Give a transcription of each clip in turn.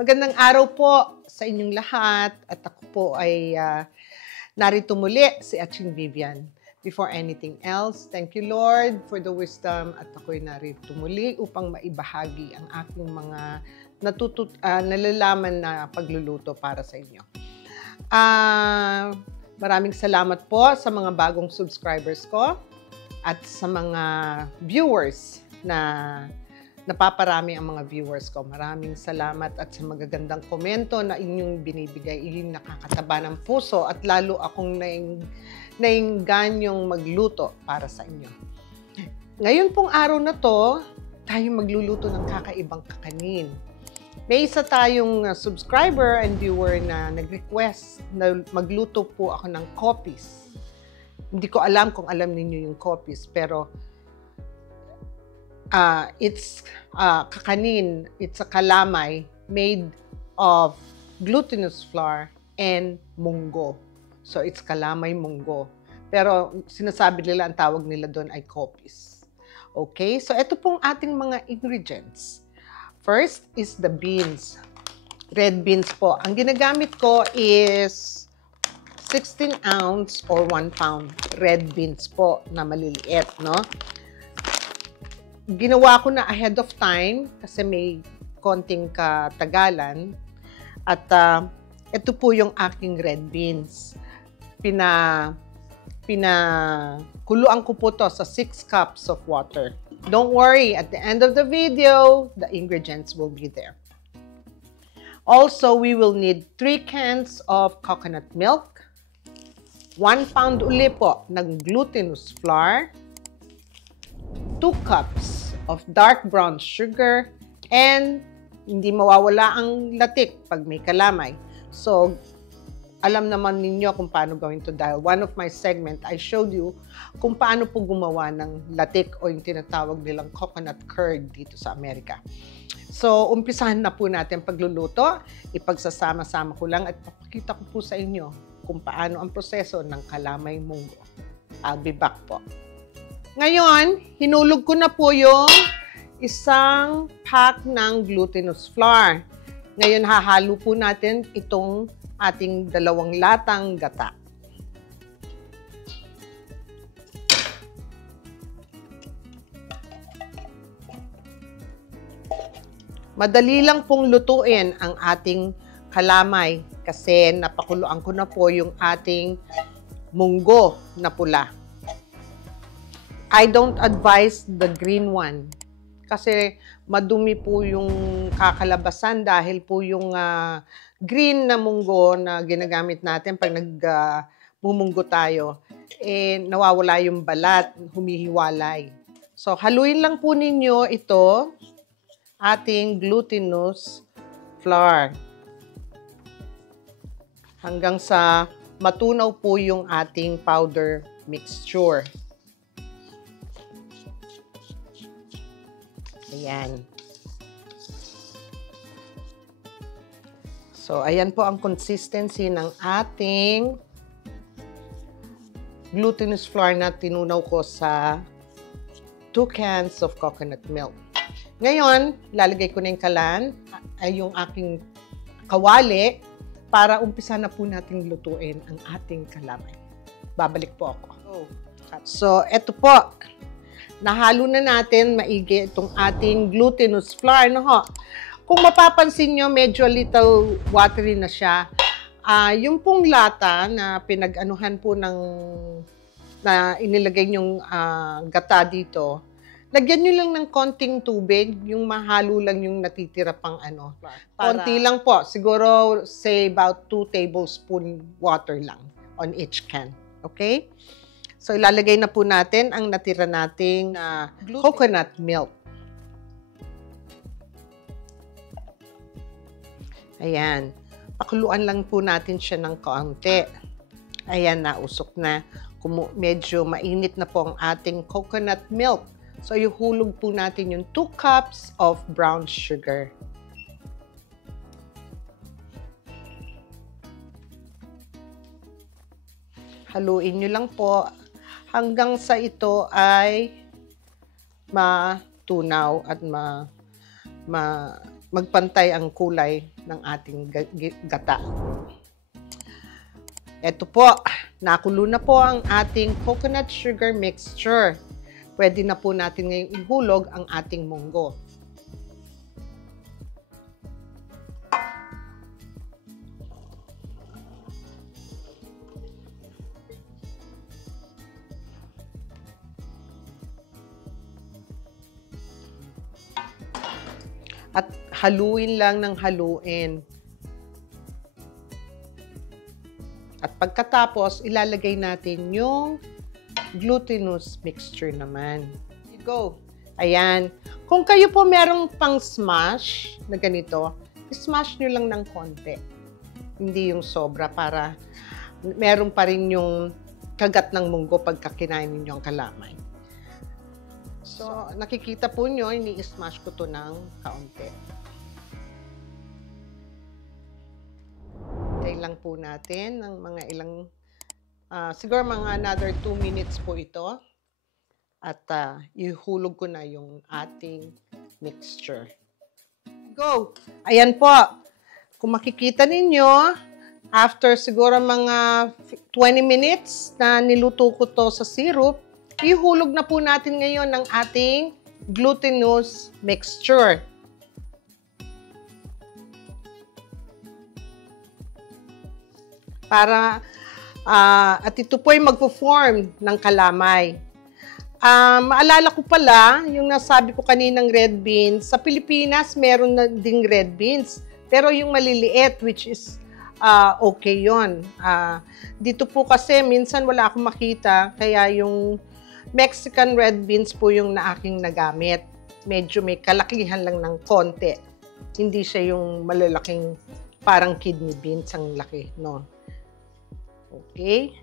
Magandang araw po sa inyong lahat at ako po ay narito muli si Aching Vivian. Before anything else, thank you Lord for the wisdom at ako'y narito muli upang maibahagi ang aking mga nalalaman na pagluluto para sa inyo. Maraming salamat po sa mga bagong subscribers ko at sa mga viewers na napaparami ang mga viewers ko. Maraming salamat at sa magagandang komento na inyong binibigay. Iyon nakakataba ng puso at lalo akong naingganyong magluto para sa inyo. Ngayon pong araw na to, tayo magluluto ng kakaibang kakanin. May isa tayong subscriber and viewer na nag-request na magluto po ako ng kopis. Hindi ko alam kung alam ninyo yung kopis, pero it's kakanin. It's a kalamay made of glutinous flour and munggo. So, it's kalamay munggo. Pero, sinasabi nila, ang tawag nila doon ay kopis. Okay? So, ito pong ating mga ingredients. First is the beans. Red beans po. Ang ginagamit ko is 16 ounce or 1 pound red beans po na maliliit, no? Ginawa ko na ahead of time kasi may konting katagalan. At ito po yung aking red beans. Pinakuluan ko po to sa 6 cups of water. Don't worry, at the end of the video, the ingredients will be there. Also, we will need 3 cans of coconut milk, 1 pound uli po ng glutinous flour, 2 cups of dark brown sugar, and hindi mawawala ang latik pag may kalamay. So, alam naman ninyo kung paano gawin to dahil one of my segment, I showed you kung paano po gumawa ng latik o yung tinatawag nilang coconut curd dito sa Amerika. So, umpisahan na po natin pagluluto. Ipagsasama-sama ko lang at papakita ko po sa inyo kung paano ang proseso ng kalamay munggo. I'll be back po. Ngayon, hinulog ko na po yung isang pack ng glutinous flour. Ngayon, hahalo po natin itong ating 2 latang gata. Madali lang pong lutuin ang ating kalamay kasi napakuluan ko na po yung ating munggo na pula. I don't advise the green one kasi madumi po yung kakalabasan dahil po yung green na munggo na ginagamit natin pag nagmumunggo tayo, nawawala yung balat, humihiwalay. So, haluin lang po ninyo ito, ating glutinous flour. Hanggang sa matunaw po yung ating powder mixture. Ayan. So, ayan po ang consistency ng ating glutinous flour na tinunaw ko sa 2 cans of coconut milk. Ngayon, lalagay ko na yung kalan, ay yung aking kawali, para umpisa na po nating lutuin ang ating kalamay. Babalik po ako. So, eto po. Nahalo na natin maigi itong ating glutinous flour. No, ho? Kung mapapansin nyo, medyo little watery na siya. Yung pong lata na pinag-anuhan po na inilagay yung gata dito, lagyan nyo lang ng konting tubig, yung mahalo lang yung natitira pang ano. Konti lang po, siguro say about 2 tablespoon water lang on each can. Okay? So, ilalagay na po natin ang natira nating coconut milk. Ayan. Pakuluan lang po natin siya ng kaunti. Ayan, nausok na. Medyo mainit na po ang ating coconut milk. So, ihulog po natin yung 2 cups of brown sugar. Haluin nyo lang po hanggang sa ito ay matunaw at magpantay ang kulay ng ating gata. Ito po, nakulo na po ang ating coconut sugar mixture. Pwede na po natin ngayong ihulog ang ating munggo. At haluin lang ng haluin. At pagkatapos, ilalagay natin yung glutinous mixture naman. Go! Ayan. Kung kayo po merong pang smash na ganito, smash nyo lang ng konti. Hindi yung sobra para meron pa rin yung kagat ng munggo pagka kinain ninyo ang kalamay. So, nakikita po nyo, ini-smash ko to ng kaunti. Hintay lang po natin ng mga ilang, siguro mga another 2 minutes po ito. At ihulog ko na yung ating mixture. Go! Ayan po. Kung makikita ninyo, after siguro mga 20 minutes na niluto ko to sa syrup, ihulog na po natin ngayon ng ating glutinous mixture. Para, at ito po ay magpo-form ng kalamay. Maalala ko pala, yung nasabi ko kaninang red beans, sa Pilipinas meron na ding red beans, pero yung maliliit, which is okay yon. Dito po kasi minsan wala akong makita, kaya yung Mexican red beans po yung na aking nagamit. Medyo may kalakihan lang ng konti. Hindi siya yung malalaking parang kidney beans ang laki, no? Okay?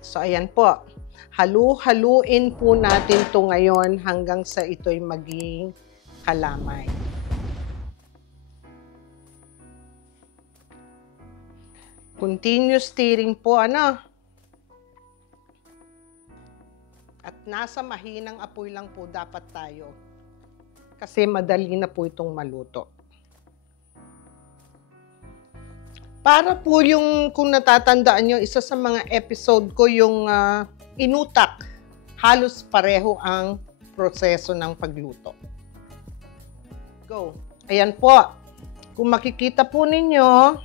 So, ayan po. Halu-haluin po natin to ngayon hanggang sa ito'y maging kalamay. Continuous stirring po, ano? At nasa mahinang apoy lang po dapat tayo. Kasi madali na po itong maluto. Para po yung, kung natatandaan nyo, isa sa mga episode ko, yung inutak. Halos pareho ang proseso ng pagluto. Go. Ayan po. Kung makikita po ninyo,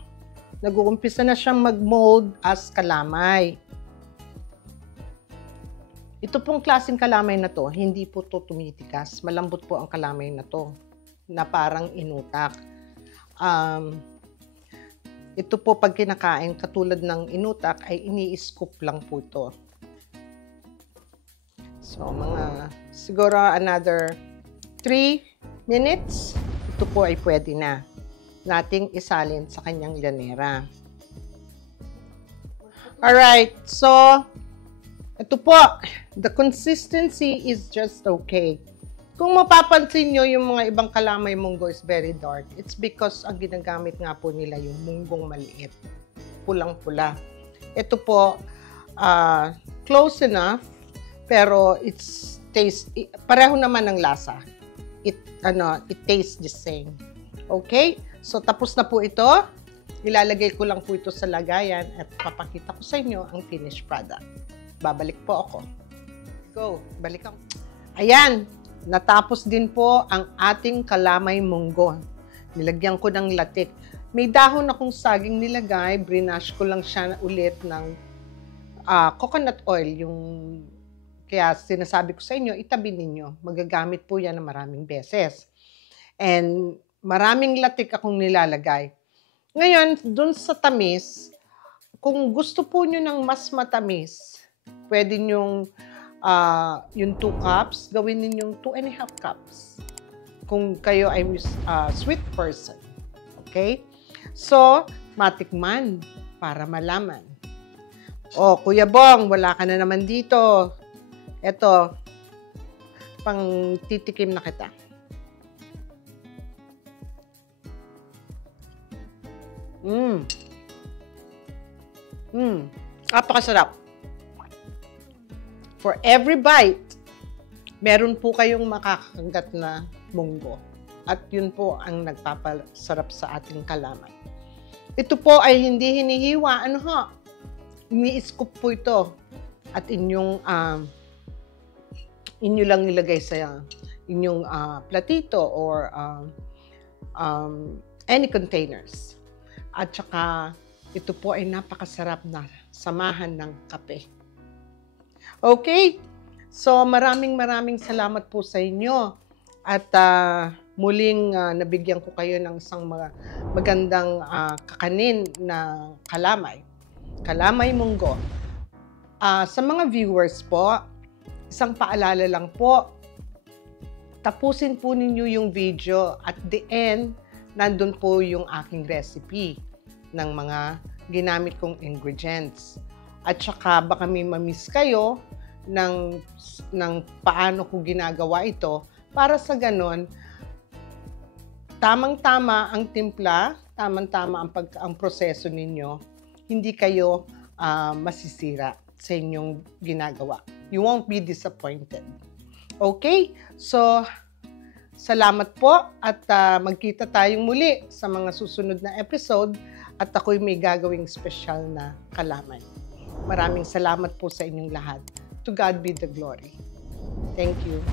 nag-uumpisa na siyang mag-mold as kalamay. Ito pong klaseng kalamay na to, hindi po to tumitikas. Malambot po ang kalamay na to, na parang inutak. Ito po pag kinakain, katulad ng inutak, ay ini-scoop lang po ito. So, mga siguro another 3 minutes, ito po ay pwede na nating isalin sa kanyang llanera. Alright, so, ito po, the consistency is just okay. Kung mapapansin nyo, yung mga ibang kalamay munggo is very dark. It's because ang ginagamit nga po nila yung munggong maliit. Pulang-pula. Ito po, close enough, pero it's pareho naman ng lasa. It tastes the same. Okay? So, tapos na po ito. Ilalagay ko lang po ito sa lagayan at papakita ko sa inyo ang finished product. Babalik po ako. Go, balik ako. Ayan, natapos din po ang ating kalamay munggo. Nilagyan ko ng latik. May dahon akong saging nilagay, brinash ko lang siya ulit ng coconut oil. Kaya sinasabi ko sa inyo, itabi ninyo. Magagamit po yan ng maraming beses. And maraming latik akong nilalagay. Ngayon, dun sa tamis, kung gusto po nyo ng mas matamis, pwede nyong yung 2 cups, gawin ninyong 2.5 cups. Kung kayo ay sweet person. Okay? So, matikman para malaman. O, Kuya Bong, wala ka na naman dito. Eto, pang titikim na kita. Napakasarap. For every bite, meron po kayong makakagat na munggo. at yun po ang nagpapasarap sa ating kalamay. Ito po ay hindi hinihiwa, ini-scoop po ito at inyo lang ilagay sa inyong platito or any containers. At saka ito po ay napakasarap na samahan ng kape. Okay? So maraming salamat po sa inyo at muling nabigyan ko kayo ng isang magandang kakanin na kalamay munggo. Sa mga viewers po, isang paalala lang po, tapusin po ninyo yung video. At the end, nandun po yung aking recipe ng mga ginamit kong ingredients. At saka baka may mamiss kayo ng paano ko ginagawa ito, para sa ganon, tamang-tama ang timpla, tamang-tama ang proseso ninyo, hindi kayo masisira sa inyong ginagawa. You won't be disappointed. Okay? So, salamat po at magkita tayong muli sa mga susunod na episode at ako'y may gagawing special na kalamay. Maraming salamat po sa inyong lahat. To God be the glory. Thank you.